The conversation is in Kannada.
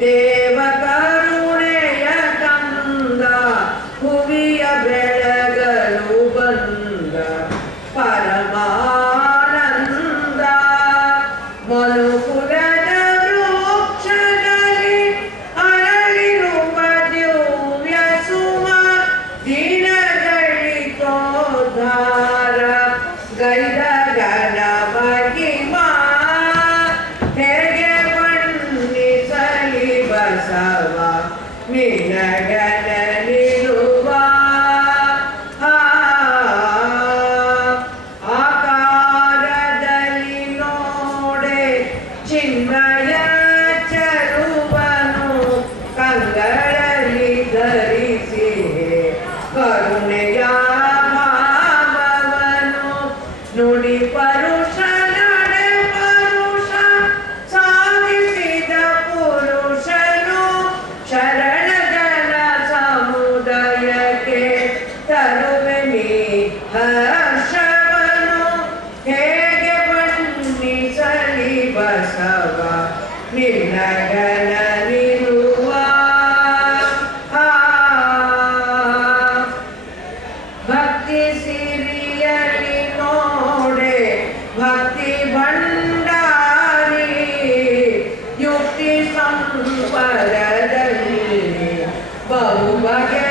ದೇವ ಕರುಣೆಯ ಕಂದ ಹುವಿಯ ಬೆಳಗಲು ಬಂದ ಪರಮಾನಂದ ಮನುಕುಲದ ವೃಕ್ಷದಲ್ಲಿ ಅರಳಿರುವ ದಿವ್ಯ ಸುಮ ದಿನಗಳಿತೋದ್ಧಾರ ಗೈದ ಗಣ ಮಹಿಮಾ ಹೇಗೆ ಬಣ್ಣಿಸಲಿ ಬಸವ ನಿನಗನ ನಿಲುವ ಆಕಾರದಲ್ಲಿ ನೋಡೆ ಚಿನ್ಮಯ ಚರುವನು ಕಂಗಳಲ್ಲಿ ಧರಿಸಿ ಕರುಣೆಯ ಭಾವವನು ನುಡಿ ಪರುಷ ನಡೆ ಪರುಷ ಸಾಧಿಸಿದ ಪುರುಷನು ಶರಣಜನ ಸಮುದಾಯಕ್ಕೆ ತರುವೆ ನೀ ಹರ್ಷವನು ಹೇಗೆ ಬಣ್ಣಿಸಲಿ ಬಸವ ನಿನ್ನಗನ ನಿಲುವ ಭಕ್ತಿ ಸಿರಿಯಲಿ ನೋಡೆ ಭಕ್ತಿ ಭಂಡಾರಿ ಯುಕ್ತಿ ಸಂಪದದಲ್ಲಿ ಬಹು ಬಗೆ